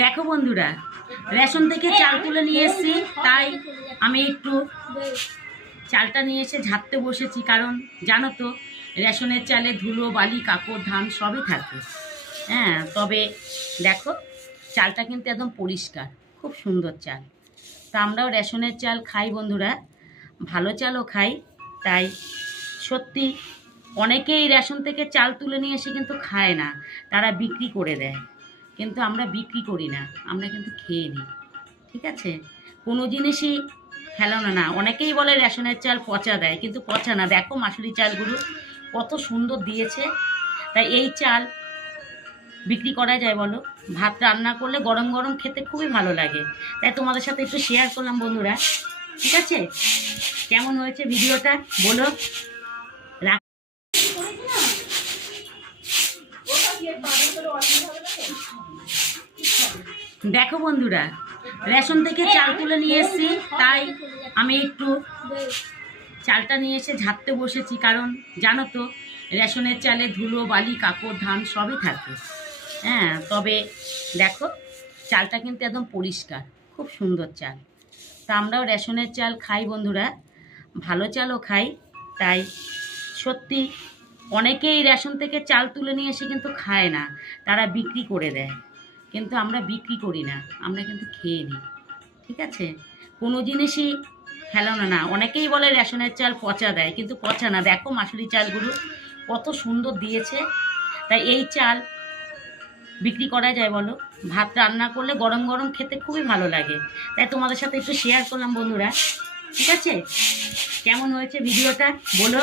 দেখো বন্ধুরা, রেশন থেকে চাল তুলে নিয়ে এসেছি, তাই আমি একটু চালটা নিয়ে এসে ঝাড়তে বসেছি। কারণ জানো তো, রেশনের চালে ধুলো বালি কাপড় ধান সবই থাকে। হ্যাঁ, তবে দেখো চালটা কিন্তু একদম পরিষ্কার, খুব সুন্দর চাল। তা আমরাও রেশনের চাল খাই বন্ধুরা, ভালো চালও খাই। তাই সত্যি অনেকেই রেশন থেকে চাল তুলে নিয়ে এসে কিন্তু খায় না, তারা বিক্রি করে দেয়। কিন্তু আমরা বিক্রি করি না, আমরা কিন্তু খেয়ে নিই। ঠিক আছে, কোনো জিনিসই ফেলানো না। অনেকেই বলে রেশনের চাল পচা দেয়, কিন্তু পচা না। দেখো মাসুরি চালগুলো কত সুন্দর দিয়েছে। তাই এই চাল বিক্রি করা যায় বলো? ভাত রান্না করলে গরম গরম খেতে খুবই ভালো লাগে। তাই তোমাদের সাথে একটু শেয়ার করলাম বন্ধুরা। ঠিক আছে, কেমন হয়েছে ভিডিওটা বলো। দেখো বন্ধুরা, রেশন থেকে চাল তুলে নিয়ে এসেছি, তাই আমি একটু চালটা নিয়ে এসে ঝাড়তে বসেছি। কারণ জানো তো, রেশনের চালে ধুলো বালি কাপড় ধান সবই থাকে। হ্যাঁ, তবে দেখো চালটা কিন্তু একদম পরিষ্কার, খুব সুন্দর চাল। তা আমরাও রেশনের চাল খাই বন্ধুরা, ভালো চালও খাই। তাই সত্যি অনেকেই রেশন থেকে চাল তুলে নিয়ে এসে কিন্তু খায় না, তারা বিক্রি করে দেয়। কিন্তু আমরা বিক্রি করি না, আমরা কিন্তু খেয়ে নিই। ঠিক আছে, কোনো জিনিসই ফেলানো না। অনেকেই বলে রেশনের চাল পচা দেয়, কিন্তু পচা না। দেখো মাসুরি চালগুলো কত সুন্দর দিয়েছে। তাই এই চাল বিক্রি করা যায় বলো? ভাত রান্না করলে গরম গরম খেতে খুবই ভালো লাগে। তাই তোমাদের সাথে একটু শেয়ার করলাম বন্ধুরা। ঠিক আছে, কেমন হয়েছে ভিডিওটা বলো।